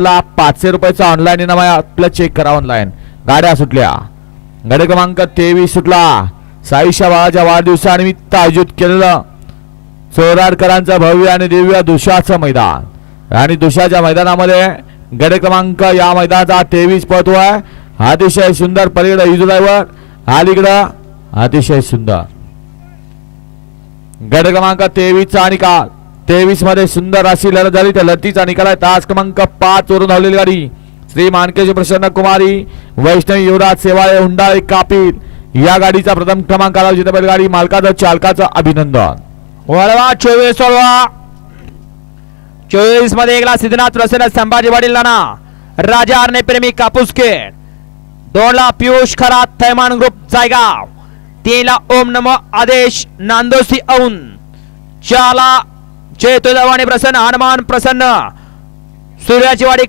ला पाचशे रुपयाचा ऑनलाईन इनाम आहे. आपलं चेक करा ऑनलाईन गाड्या सुटल्या. गाडी क्रमांक तेवीस सुटला. साईशा बाळाच्या वाढदिवसानिमित्त आयोजित केलेलं चोराडकरांचं भव्य आणि दिव्य दुशाचं मैदान. आणि दुशाच्या मैदानामध्ये गड क्रमांक या मैदानाचा तेवीस पळतोय अतिशय सुंदर पलीकडे युजू ड्रायव्हर. अलीकडं अतिशय सुंदर. गड क्रमांक तेवीसचा निकाल तेवीसमध्ये सुंदर अशी लढत झाली. त्या लतीचा निकाल आहे. तास क्रमांक पाच वरून धावलेली गाडी. श्री मानकेश प्रसन्न कुमारी वैष्णवी युवराज सेवाळे हुंडाळे कापीर या गाडीचा प्रथम क्रमांक आला. जिथे गाडी मालकाचं चालकाचं अभिनंदन. वळवा चोवीस वळवा चोवीसमध्ये एकला सिद्धनाथ प्रसन्न संभाजी वडील नाना. राजा आरणे प्रेमी कापूसके दोनला पियुष खरात थैमान ग्रुप जायगाव. तीनला ओम नमो आदेश नांदोसी औन चारला ला प्रसन्न हनुमान प्रसन्न. सूर्याची वाडी